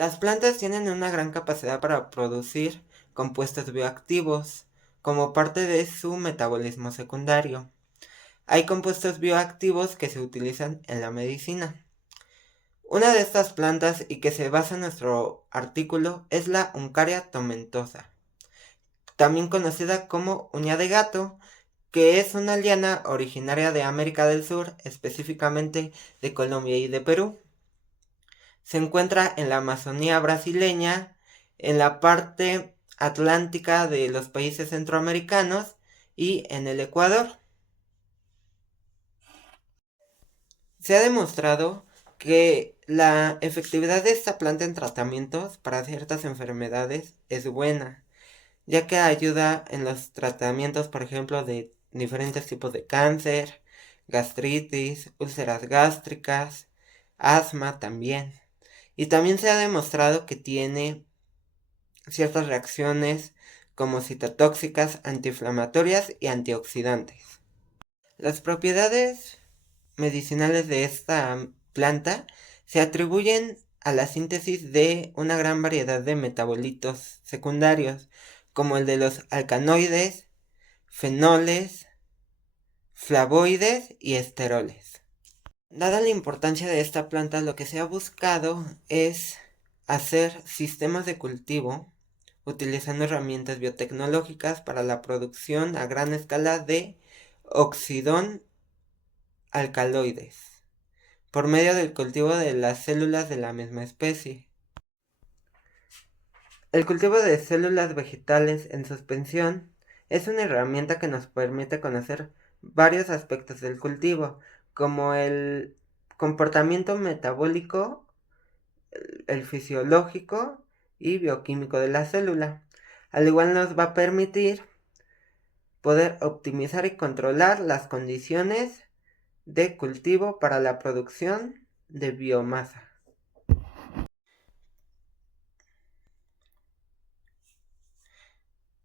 Las plantas tienen una gran capacidad para producir compuestos bioactivos como parte de su metabolismo secundario. Hay compuestos bioactivos que se utilizan en la medicina. Una de estas plantas y que se basa en nuestro artículo es la Uncaria tomentosa, también conocida como uña de gato, que es una liana originaria de América del Sur, específicamente de Colombia y de Perú. Se encuentra en la Amazonía brasileña, en la parte atlántica de los países centroamericanos y en el Ecuador. Se ha demostrado que la efectividad de esta planta en tratamientos para ciertas enfermedades es buena, ya que ayuda en los tratamientos, por ejemplo, de diferentes tipos de cáncer, gastritis, úlceras gástricas, asma también. Y también se ha demostrado que tiene ciertas reacciones como citotóxicas, antiinflamatorias y antioxidantes. Las propiedades medicinales de esta planta se atribuyen a la síntesis de una gran variedad de metabolitos secundarios, como el de los alcanoides, fenoles, flavoides y esteroles. Dada la importancia de esta planta, lo que se ha buscado es hacer sistemas de cultivo utilizando herramientas biotecnológicas para la producción a gran escala de oxidón alcaloides, por medio del cultivo de las células de la misma especie. El cultivo de células vegetales en suspensión es una herramienta que nos permite conocer varios aspectos del cultivo, como el comportamiento metabólico, el fisiológico y bioquímico de la célula. Al igual nos va a permitir poder optimizar y controlar las condiciones de cultivo para la producción de biomasa.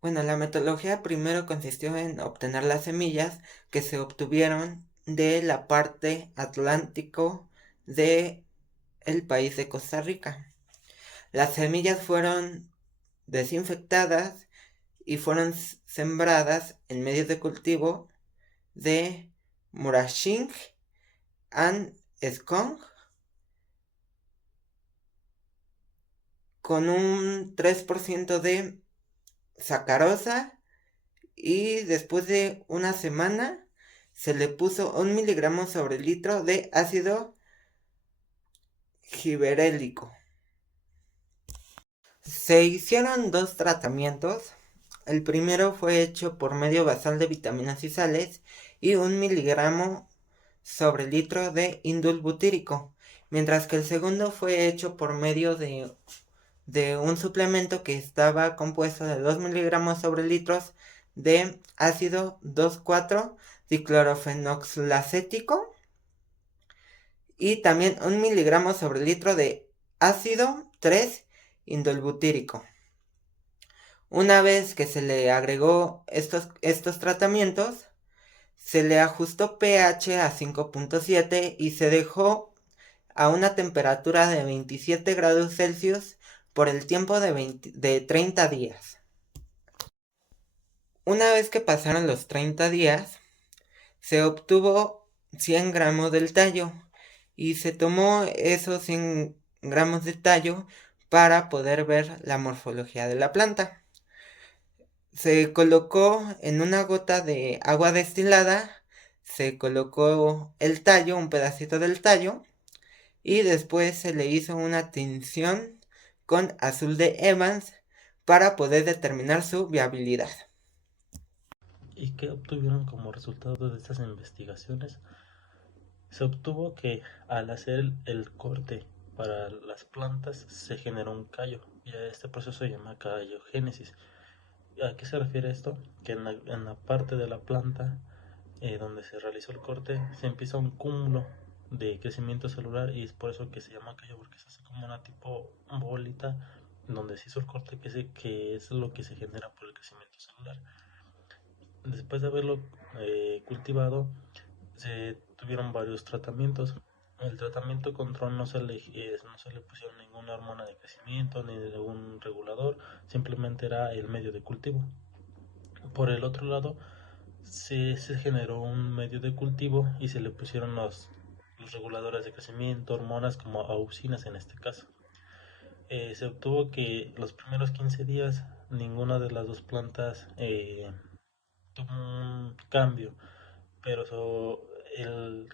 Bueno, la metodología primero consistió en obtener las semillas que se obtuvieron de la parte atlántico de el país de Costa Rica. Las semillas fueron desinfectadas y fueron sembradas en medios de cultivo de Murashing and Skong con un 3% de sacarosa, y después de una semana se le puso 1 miligramo sobre litro de ácido giberélico. Se hicieron dos tratamientos. El primero fue hecho por medio basal de vitaminas y sales y 1 miligramo sobre litro de indulbutírico, mientras que el segundo fue hecho por medio de un suplemento que estaba compuesto de 2 miligramos sobre litros de ácido 2,4 diclorofenoxlacético y también 1 miligramo sobre litro de ácido 3 indolbutírico. Una vez que se le agregó estos tratamientos, se le ajustó pH a 5,7 y se dejó a una temperatura de 27 grados Celsius por el tiempo de 30 días. Una vez que pasaron los 30 días, se obtuvo 100 gramos del tallo y se tomó esos 100 gramos de tallo para poder ver la morfología de la planta. Se colocó en una gota de agua destilada, se colocó el tallo, un pedacito del tallo, y después se le hizo una tinción con azul de Evans para poder determinar su viabilidad. ¿Y qué obtuvieron como resultado de estas investigaciones? Se obtuvo que al hacer el corte para las plantas se generó un callo, y a este proceso se llama callogénesis. ¿A qué se refiere esto? Que en la parte de la planta donde se realizó el corte se empieza un cúmulo de crecimiento celular, y es por eso que se llama callo, porque se hace como una tipo bolita donde se hizo el corte, que es lo que se genera por el crecimiento celular. Después de haberlo cultivado, se tuvieron varios tratamientos. El tratamiento control no se le pusieron ninguna hormona de crecimiento ni ningún regulador, simplemente era el medio de cultivo. Por el otro lado, se generó un medio de cultivo y se le pusieron los reguladores de crecimiento, hormonas como auxinas en este caso. Se obtuvo que los primeros 15 días ninguna de las dos plantas tuvo un cambio, pero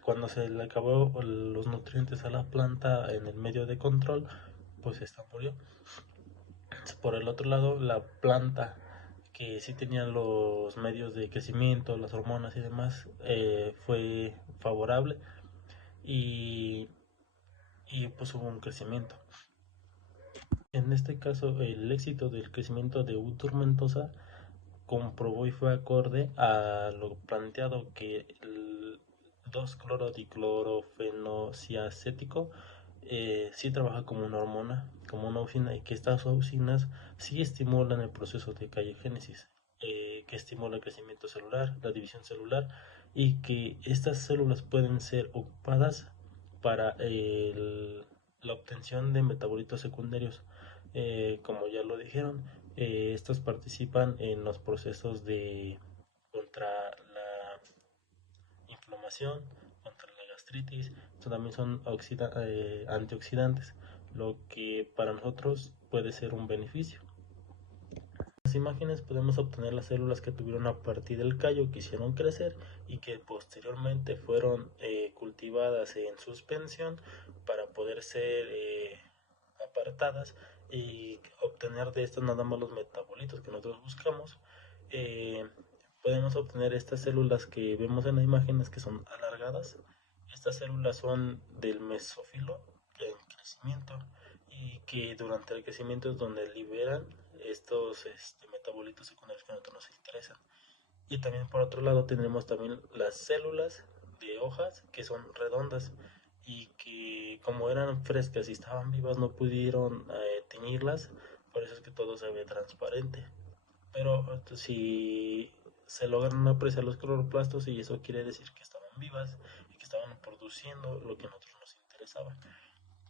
cuando se le acabó los nutrientes a la planta en el medio de control, pues esta murió. Por el otro lado, la planta que sí tenía los medios de crecimiento, las hormonas y demás, fue favorable y, y pues hubo un crecimiento. En este caso, el éxito del crecimiento de U tomentosa comprobó y fue acorde a lo planteado que el 2-cloro-diclorofenociacético sí trabaja como una hormona, como una auxina, y que estas auxinas sí estimulan el proceso de cariogénesis, que estimula el crecimiento celular, la división celular, y que estas células pueden ser ocupadas para la obtención de metabolitos secundarios, como ya lo dijeron. Estos participan en los procesos de contra la inflamación, contra la gastritis. Estos también son antioxidantes, lo que para nosotros puede ser un beneficio. En las imágenes podemos obtener las células que tuvieron a partir del callo, que hicieron crecer y que posteriormente fueron cultivadas en suspensión para poder ser apartadas y obtener de estos nada más los metabolitos que nosotros buscamos. Eh, Podemos obtener estas células que vemos en las imágenes, que son alargadas. Estas células son del mesófilo en crecimiento, y que durante el crecimiento es donde liberan estos metabolitos secundarios que a nosotros nos interesan. Y también por otro lado tenemos también las células de hojas, que son redondas y que como eran frescas y estaban vivas no pudieron teñirlas, por eso es que todo se ve transparente. Pero si se logran apreciar los cloroplastos, y eso quiere decir que estaban vivas y que estaban produciendo lo que a nosotros nos interesaba.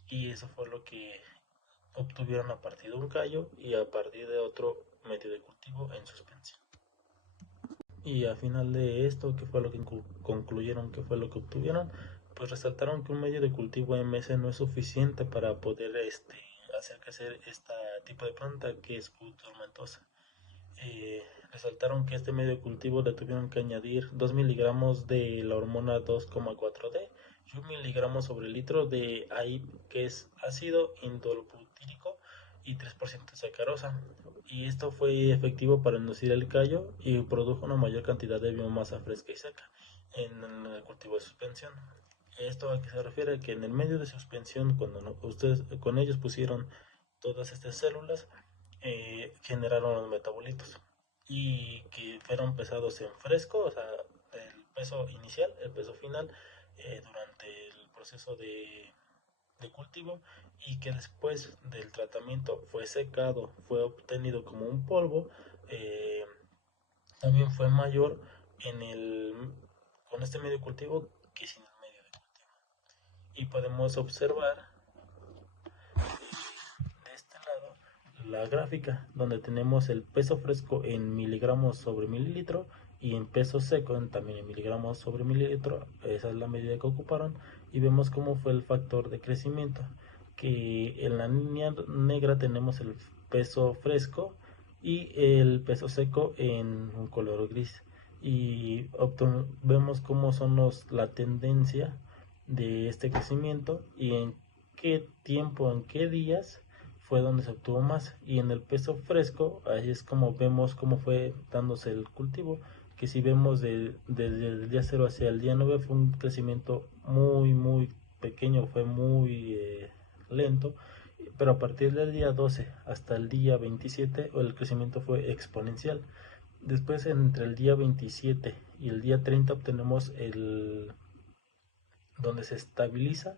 Y eso fue lo que obtuvieron a partir de un callo y a partir de otro medio de cultivo en suspensión. Y al final de esto, ¿qué fue lo que concluyeron? ¿Qué fue lo que obtuvieron? Pues resaltaron que un medio de cultivo MS no es suficiente para poder hacer crecer este tipo de planta, que es U tomentosa. Resaltaron que este medio de cultivo le tuvieron que añadir 2 miligramos de la hormona 2,4D y 1 miligramo sobre litro de AIP, que es ácido indolbutírico, y 3% de sacarosa. Y esto fue efectivo para inducir el callo y produjo una mayor cantidad de biomasa fresca y seca en el cultivo de suspensión. ¿Esto a qué se refiere? Que en el medio de suspensión, cuando ustedes con ellos pusieron todas estas células, generaron los metabolitos y que fueron pesados en fresco, o sea, el peso inicial, el peso final, durante el proceso de cultivo, y que después del tratamiento fue secado, fue obtenido como un polvo, eh, también fue mayor con este medio de cultivo que sin el medio de cultivo. Y podemos observar de este lado la gráfica, donde tenemos el peso fresco en miligramos sobre mililitro y en peso seco también en miligramos sobre mililitro. Esa es la medida que ocuparon, y vemos cómo fue el factor de crecimiento, que en la línea negra tenemos el peso fresco y el peso seco en un color gris, y vemos cómo son la tendencia de este crecimiento y en qué tiempo, en qué días fue donde se obtuvo más. Y en el peso fresco, ahí es como vemos cómo fue dándose el cultivo, que si vemos desde el día 0 hacia el día 9 fue un crecimiento muy pequeño, fue muy lento, pero a partir del día 12 hasta el día 27 el crecimiento fue exponencial. Después, entre el día 27 y el día 30 obtenemos donde se estabiliza,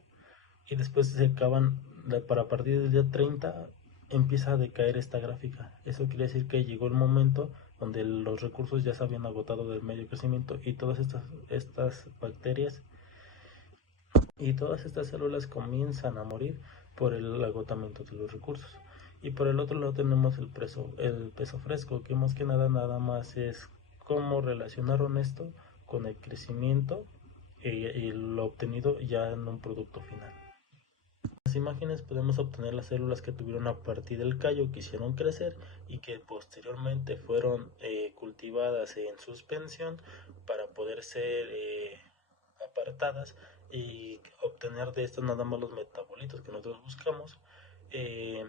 y después se acaban, para partir del día 30 empieza a decaer esta gráfica. Eso quiere decir que llegó el momento donde los recursos ya se habían agotado del medio crecimiento, y todas estas bacterias y todas estas células comienzan a morir por el agotamiento de los recursos. Y por el otro lado tenemos el peso fresco, que más que nada más es cómo relacionaron esto con el crecimiento y lo obtenido ya en un producto final. En las imágenes podemos obtener las células que tuvieron a partir del callo, que hicieron crecer y que posteriormente fueron cultivadas en suspensión para poder ser apartadas y obtener de estos nada más los metabolitos que nosotros buscamos. Eh,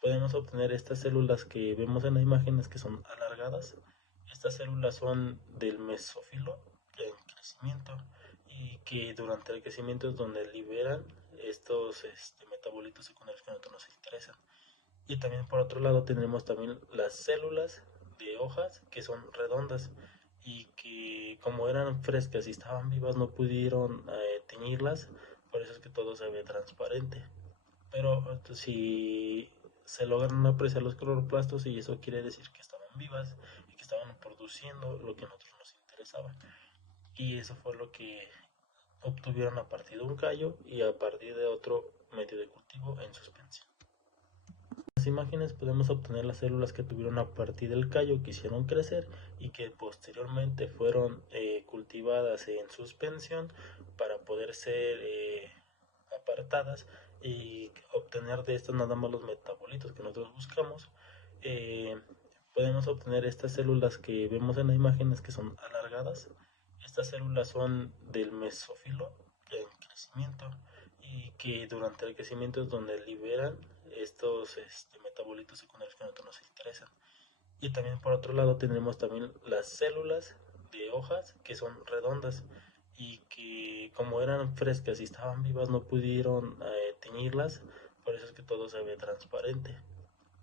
Podemos obtener estas células que vemos en las imágenes, que son alargadas. Estas células son del mesófilo en crecimiento y que durante el crecimiento es donde liberan estos metabolitos secundarios que a nosotros nos interesan. Y también por otro lado tenemos también las células de hojas, que son redondas y que como eran frescas y estaban vivas no pudieron teñirlas, por eso es que todo se ve transparente. Pero si se logran apreciar los cloroplastos, y eso quiere decir que estaban vivas y que estaban produciendo lo que a nosotros nos interesaba. Y eso fue lo que obtuvieron a partir de un callo y a partir de otro medio de cultivo en suspensión. En las imágenes podemos obtener las células que tuvieron a partir del callo, que hicieron crecer y que posteriormente fueron cultivadas en suspensión para poder ser apartadas y obtener de estos nada más los metabolitos que nosotros buscamos. Eh, Podemos obtener estas células que vemos en las imágenes, que son alargadas. Estas células son del mesófilo en crecimiento y que durante el crecimiento es donde liberan estos metabolitos secundarios que a nosotros nos interesan. Y también por otro lado tenemos también las células de hojas, que son redondas y que como eran frescas y estaban vivas no pudieron teñirlas, por eso es que todo se ve transparente.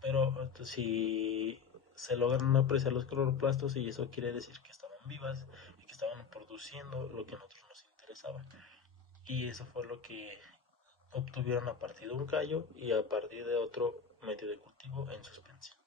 Pero si se logran apreciar los cloroplastos, y eso quiere decir que estaban vivas y que estaban produciendo lo que a nosotros nos interesaba. Y eso fue lo que obtuvieron a partir de un callo y a partir de otro medio de cultivo en suspensión.